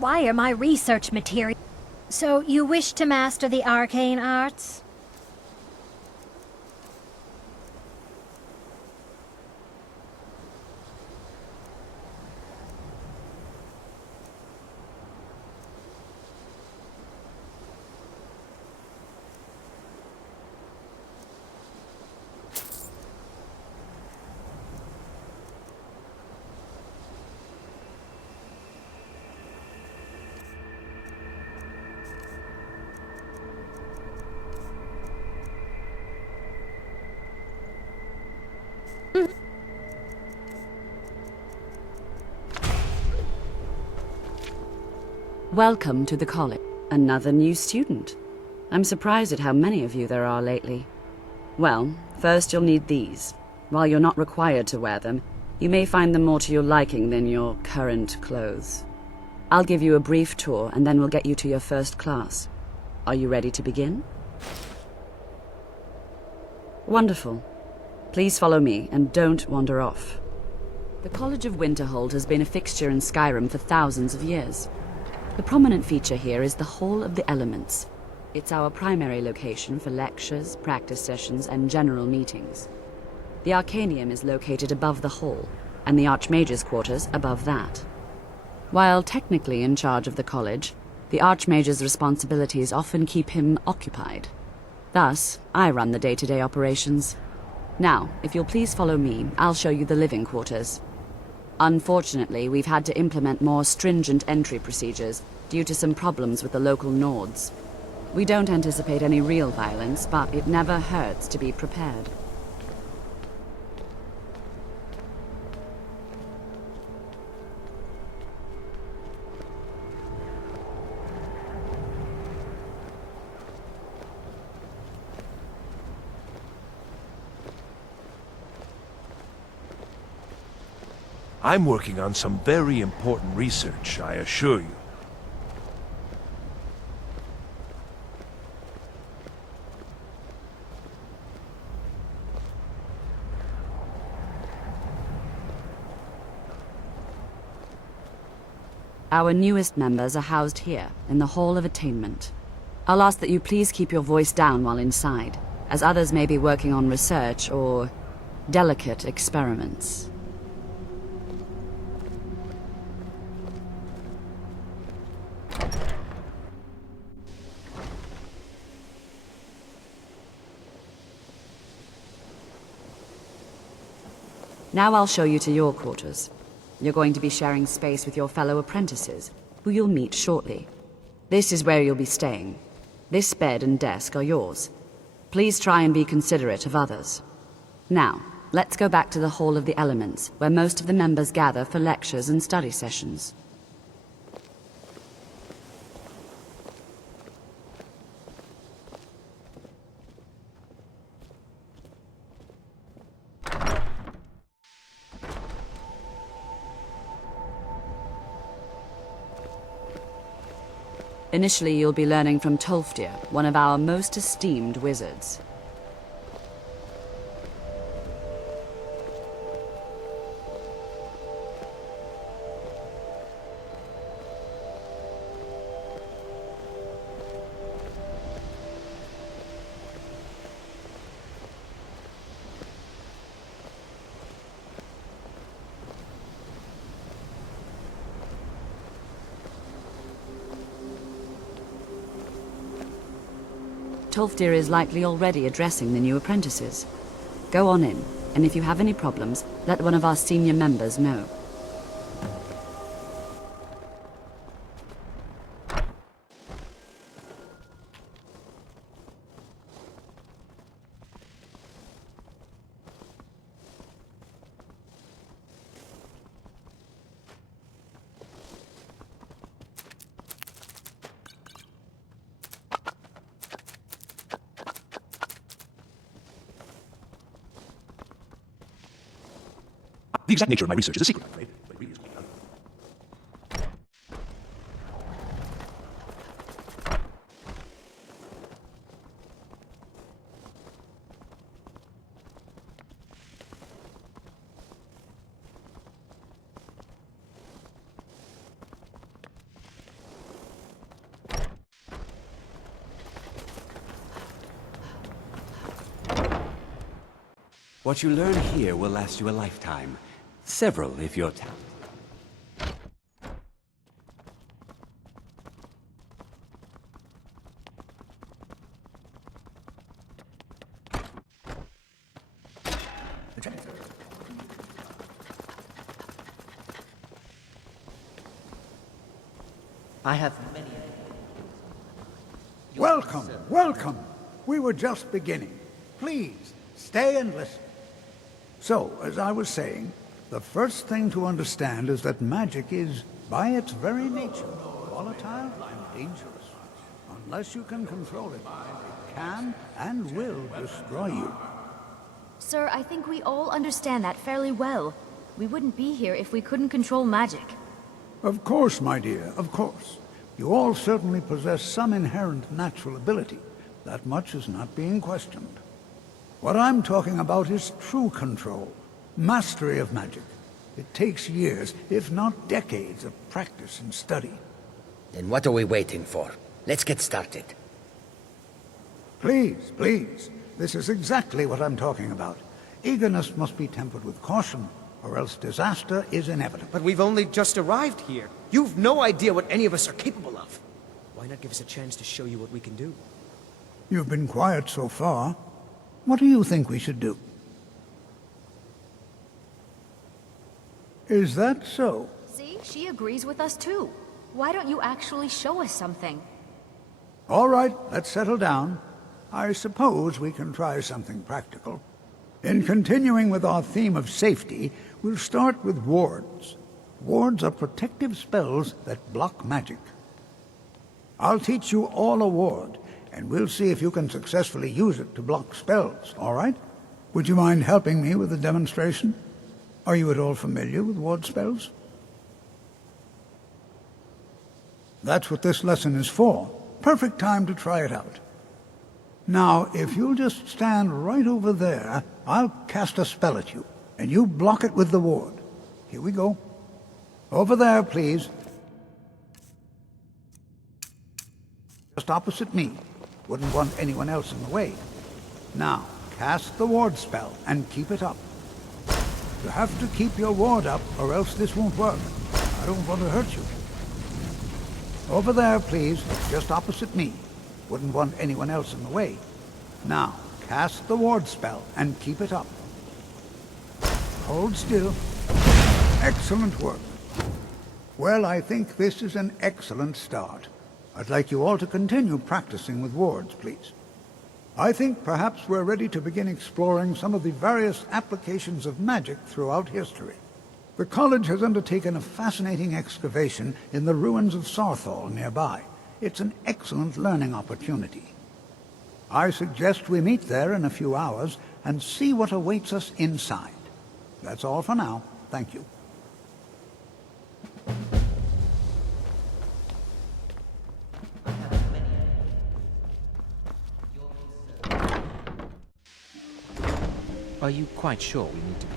require my research material. So you wish to master the arcane arts? Welcome to the college. Another new student. I'm surprised at how many of you there are lately. Well, first you'll need these. While you're not required to wear them, you may find them more to your liking than your current clothes. I'll give you a brief tour and then we'll get you to your first class. Are you ready to begin? Wonderful. Please follow me and don't wander off. The College of Winterhold has been a fixture in Skyrim for thousands of years. The prominent feature here is the Hall of the Elements. It's our primary location for lectures, practice sessions, and general meetings. The Arcanium is located above the hall, and the Archmage's quarters above that. While technically in charge of the college, the Archmage's responsibilities often keep him occupied. Thus, I run the day-to-day operations. Now, if you'll please follow me, I'll show you the living quarters. Unfortunately, we've had to implement more stringent entry procedures due to some problems with the local Nords. We don't anticipate any real violence, but it never hurts to be prepared. I'm working on some very important research, I assure you. Our newest members are housed here, in the Hall of Attainment. I'll ask that you please keep your voice down while inside, as others may be working on research or delicate experiments. Now I'll show you to your quarters. You're going to be sharing space with your fellow apprentices, who you'll meet shortly. This is where you'll be staying. This bed and desk are yours. Please try and be considerate of others. Now, let's go back to the Hall of the Elements, where most of the members gather for lectures and study sessions. Initially, you'll be learning from Tolfdir, one of our most esteemed wizards. Tolfdir is likely already addressing the new apprentices. Go on in, and if you have any problems, let one of our senior members know. The exact nature of my research is a secret, I'm afraid. But it really is being done. What you learn here will last you a lifetime. Several, if you're talented. I have many. Welcome, welcome. We were just beginning. Please, stay and listen. So, as I was saying, the first thing to understand is that magic is, by its very nature, volatile and dangerous. Unless you can control it, it can and will destroy you. Sir, I think we all understand that fairly well. We wouldn't be here if we couldn't control magic. Of course, my dear, of course. You all certainly possess some inherent natural ability. That much is not being questioned. What I'm talking about is true control, mastery of magic. It takes years, if not decades, of practice and study. Then what are we waiting for? Let's get started. Please, please. This is exactly what I'm talking about. Eagerness must be tempered with caution, or else disaster is inevitable. But we've only just arrived here. You've no idea what any of us are capable of. Why not give us a chance to show you what we can do? You've been quiet so far. What do you think we should do? Is that so? See, she agrees with us too. Why don't you actually show us something? All right, let's settle down. I suppose we can try something practical. In continuing with our theme of safety, we'll start with wards. Wards are protective spells that block magic. I'll teach you all a ward, and we'll see if you can successfully use it to block spells, all right? Would you mind helping me with the demonstration? Are you at all familiar with ward spells? That's what this lesson is for. Perfect time to try it out. Now, if you'll just stand right over there, I'll cast a spell at you, and you block it with the ward. Here we go. Over there, please. Just opposite me. Wouldn't want anyone else in the way. Now, cast the ward spell, and keep it up. You have to keep your ward up, or else this won't work. I don't want to hurt you. Over there, please, just opposite me. Wouldn't want anyone else in the way. Now, cast the ward spell, and keep it up. Hold still. Excellent work. Well, I think this is an excellent start. I'd like you all to continue practicing with wards, please. I think perhaps we're ready to begin exploring some of the various applications of magic throughout history. The college has undertaken a fascinating excavation in the ruins of Sarthal nearby. It's an excellent learning opportunity. I suggest we meet there in a few hours and see what awaits us inside. That's all for now. Thank you. Are you quite sure we need to be...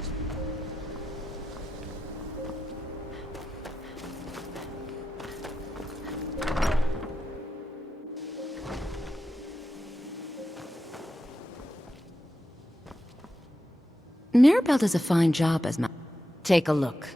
Mirabelle does a fine job as Take a look.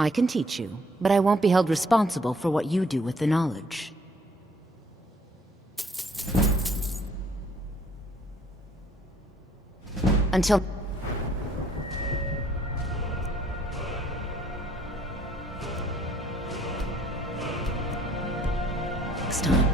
I can teach you, but I won't be held responsible for what you do with the knowledge. Until... next time.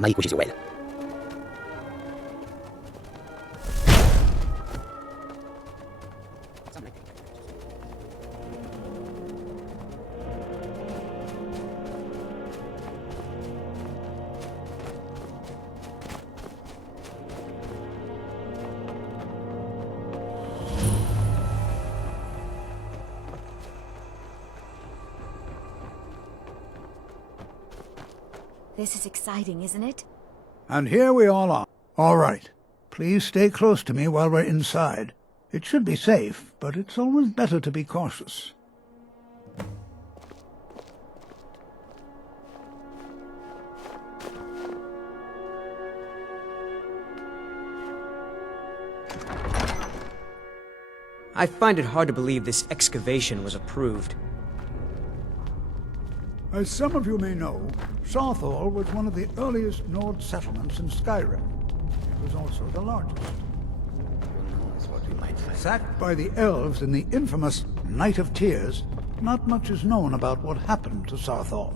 Mai cucisi well. This is exciting, isn't it? And here we all are. All right. Please stay close to me while we're inside. It should be safe, but it's always better to be cautious. I find it hard to believe this excavation was approved. As some of you may know, Southall was one of the earliest Nord settlements in Skyrim. It was also the largest. Sacked by the elves in the infamous Night of Tears, not much is known about what happened to Southall.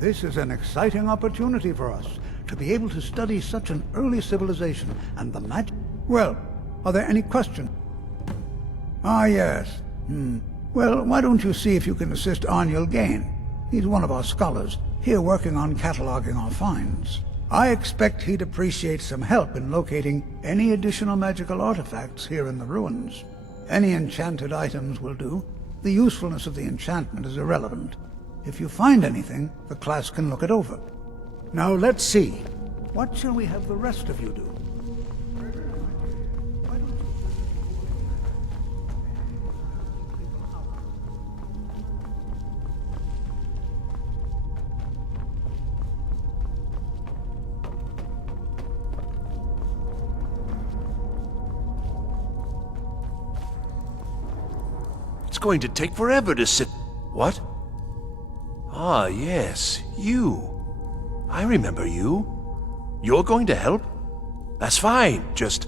This is an exciting opportunity for us, to be able to study such an early civilization and the magic... Well, are there any questions? Ah, yes. Well, why don't you see if you can assist Arniel Gain? He's one of our scholars, here working on cataloging our finds. I expect he'd appreciate some help in locating any additional magical artifacts here in the ruins. Any enchanted items will do. The usefulness of the enchantment is irrelevant. If you find anything, the class can look it over. Now let's see. What shall we have the rest of you do? It's going to take forever to sit... What? Ah, yes, you. I remember you. You're going to help? That's fine, just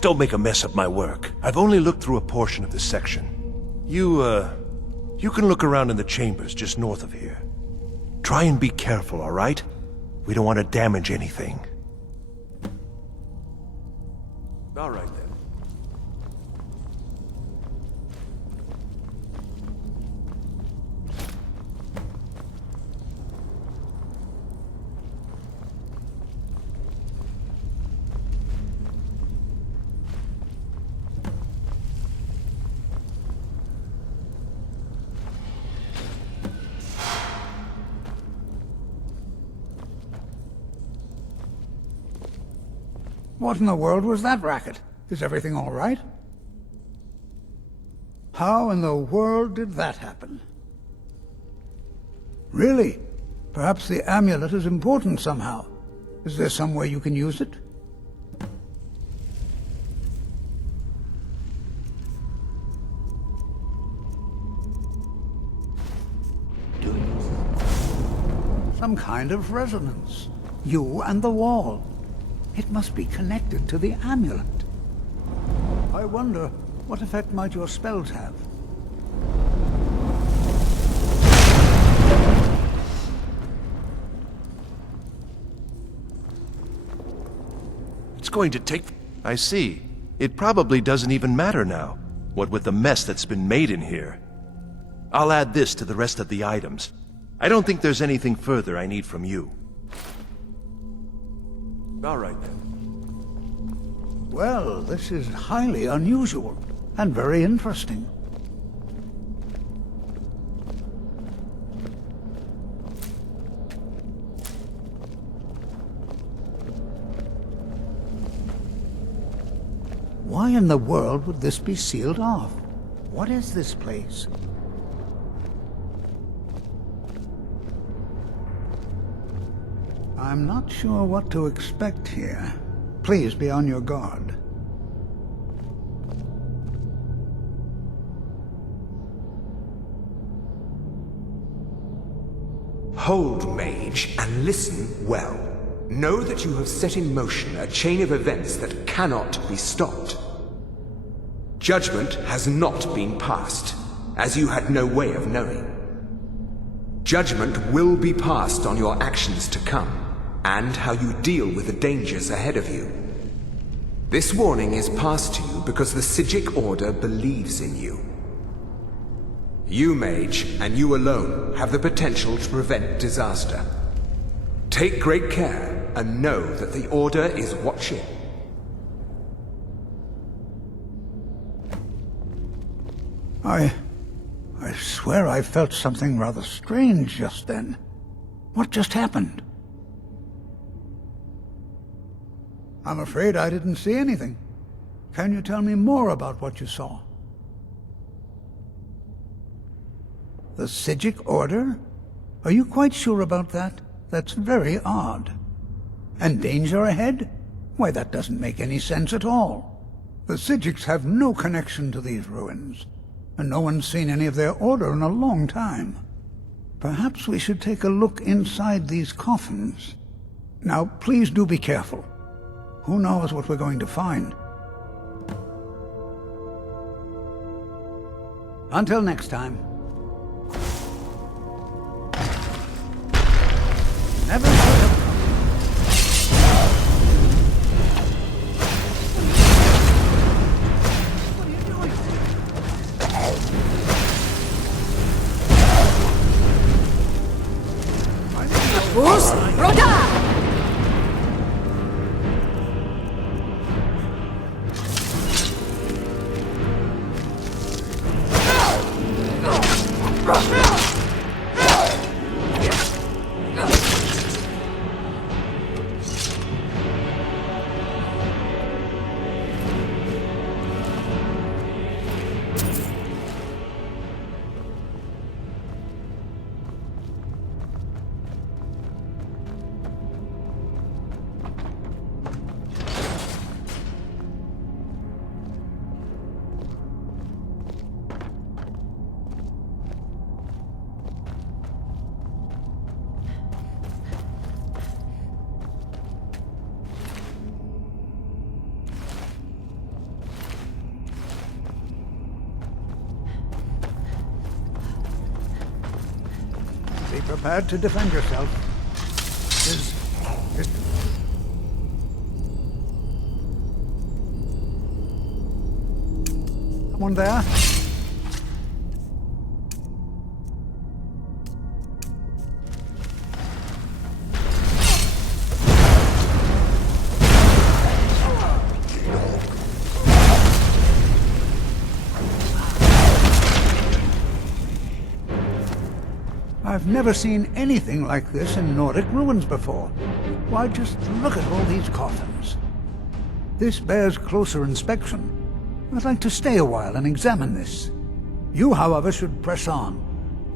don't make a mess of my work. I've only looked through a portion of this section. You can look around in the chambers just north of here. Try and be careful, all right? We don't want to damage anything. All right, then. What in the world was that racket? Is everything all right? How in the world did that happen? Really? Perhaps the amulet is important somehow. Is there some way you can use it? Some kind of resonance. You and the wall. It must be connected to the amulet. I wonder, what effect might your spells have? It's going to take... I see. It probably doesn't even matter now, what with the mess that's been made in here. I'll add this to the rest of the items. I don't think there's anything further I need from you. All right, then. Well, this is highly unusual, and very interesting. Why in the world would this be sealed off? What is this place? I'm not sure what to expect here. Please be on your guard. Hold, mage, and listen well. Know that you have set in motion a chain of events that cannot be stopped. Judgment has not been passed, as you had no way of knowing. Judgment will be passed on your actions to come, and how you deal with the dangers ahead of you. This warning is passed to you because the Psijic Order believes in you. You, mage, and you alone, have the potential to prevent disaster. Take great care, and know that the Order is watching. I swear I felt something rather strange just then. What just happened? I'm afraid I didn't see anything. Can you tell me more about what you saw? The Psijic Order? Are you quite sure about that? That's very odd. And danger ahead? Why, that doesn't make any sense at all. The Psijics have no connection to these ruins, and no one's seen any of their order in a long time. Perhaps we should take a look inside these coffins. Now, please do be careful. Who knows what we're going to find? Until next time. Never should have come. What are you doing? Roda! Be prepared to defend yourself. Is someone there? I've never seen anything like this in Nordic ruins before. Why, just look at all these coffins. This bears closer inspection. I'd like to stay a while and examine this. You, however, should press on.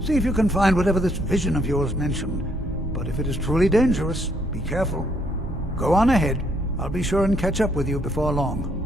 See if you can find whatever this vision of yours mentioned. But if it is truly dangerous, be careful. Go on ahead. I'll be sure and catch up with you before long.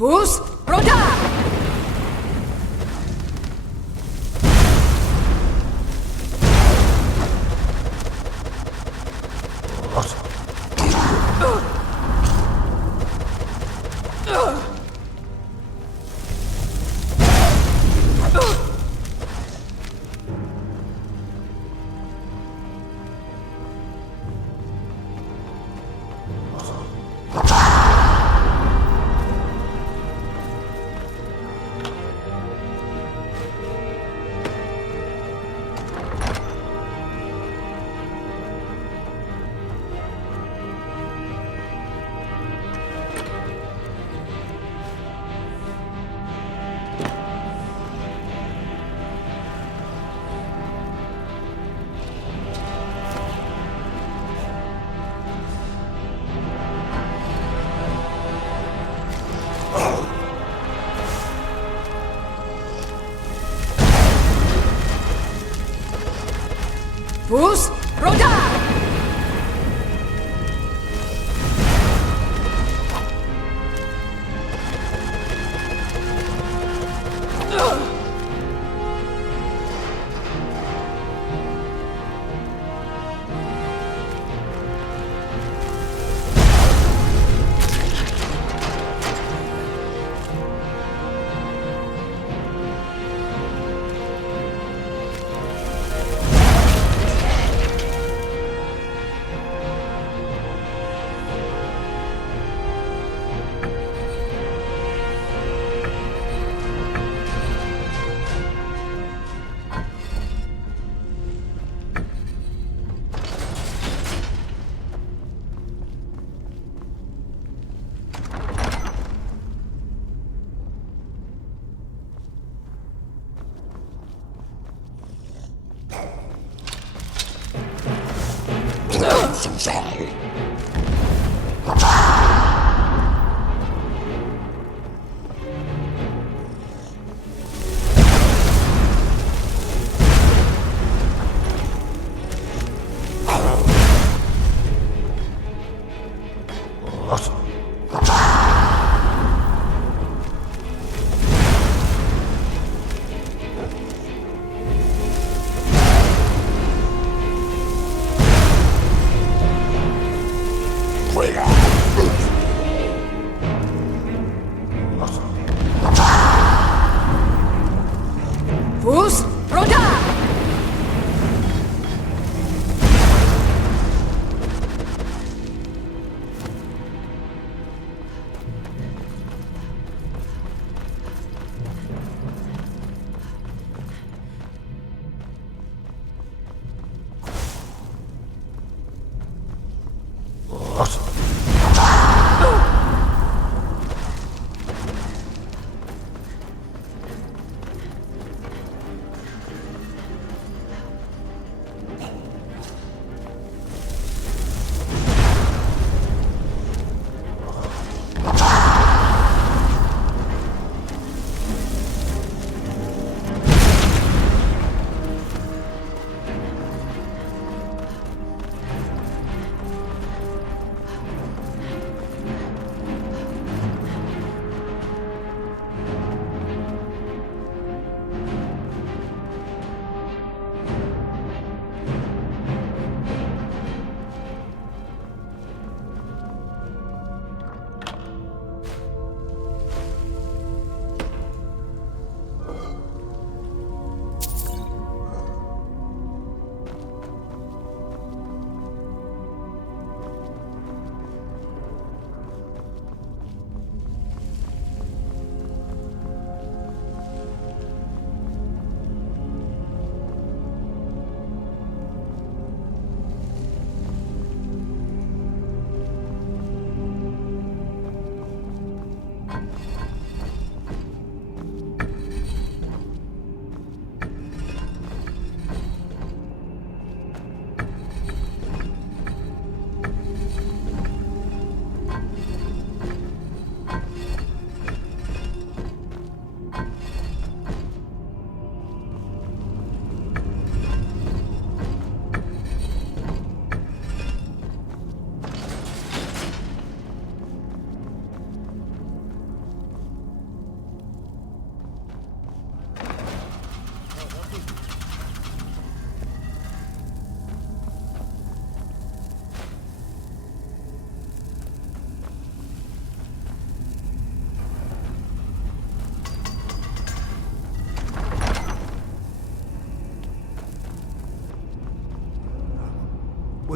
Fus, Roda! Fus, Roda!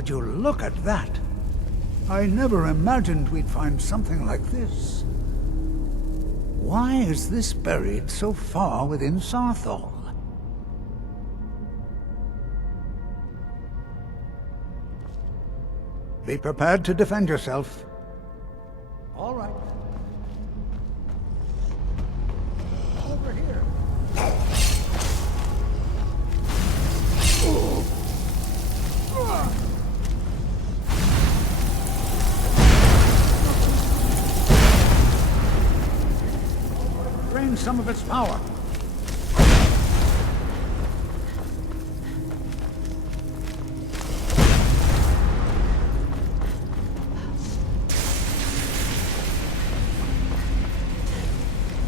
Would you look at that? I never imagined we'd find something like this. Why is this buried so far within Sarthal? Be prepared to defend yourself. All right. Over here. Drain some of its power.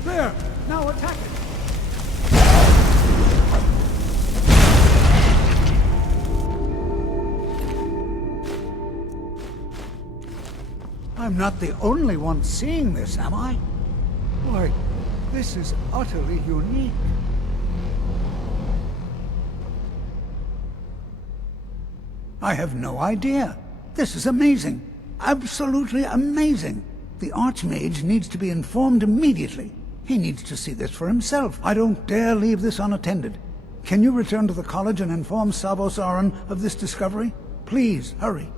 There! Now attack it! I'm not the only one seeing this, am I? Why, this is utterly unique. I have no idea. This is amazing. Absolutely amazing. The Archmage needs to be informed immediately. He needs to see this for himself. I don't dare leave this unattended. Can you return to the college and inform Savos Aran of this discovery? Please, hurry.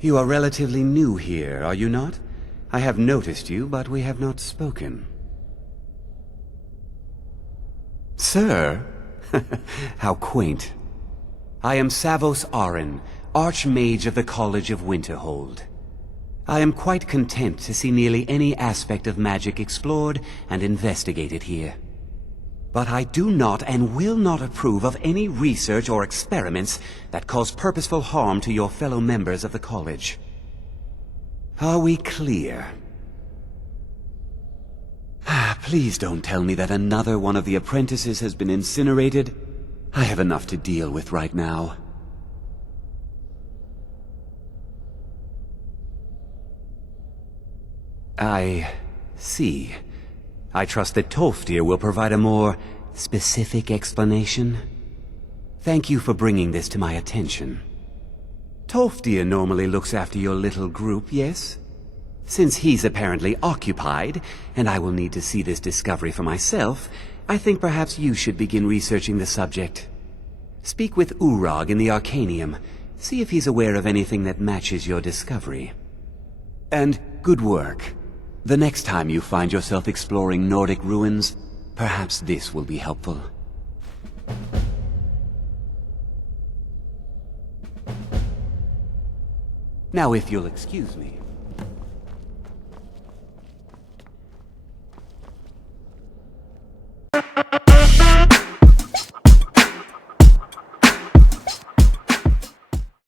You are relatively new here, are you not? I have noticed you, but we have not spoken. Sir? How quaint. I am Savos Aran, Archmage of the College of Winterhold. I am quite content to see nearly any aspect of magic explored and investigated here. But I do not and will not approve of any research or experiments that cause purposeful harm to your fellow members of the college. Are we clear? Please don't tell me that another one of the apprentices has been incinerated. I have enough to deal with right now. I see. I trust that Tolfdir will provide a more specific explanation. Thank you for bringing this to my attention. Tolfdir normally looks after your little group, yes? Since he's apparently occupied, and I will need to see this discovery for myself, I think perhaps you should begin researching the subject. Speak with Urag in the Arcanium. See if he's aware of anything that matches your discovery. And good work. The next time you find yourself exploring Nordic ruins, perhaps this will be helpful. Now, if you'll excuse me.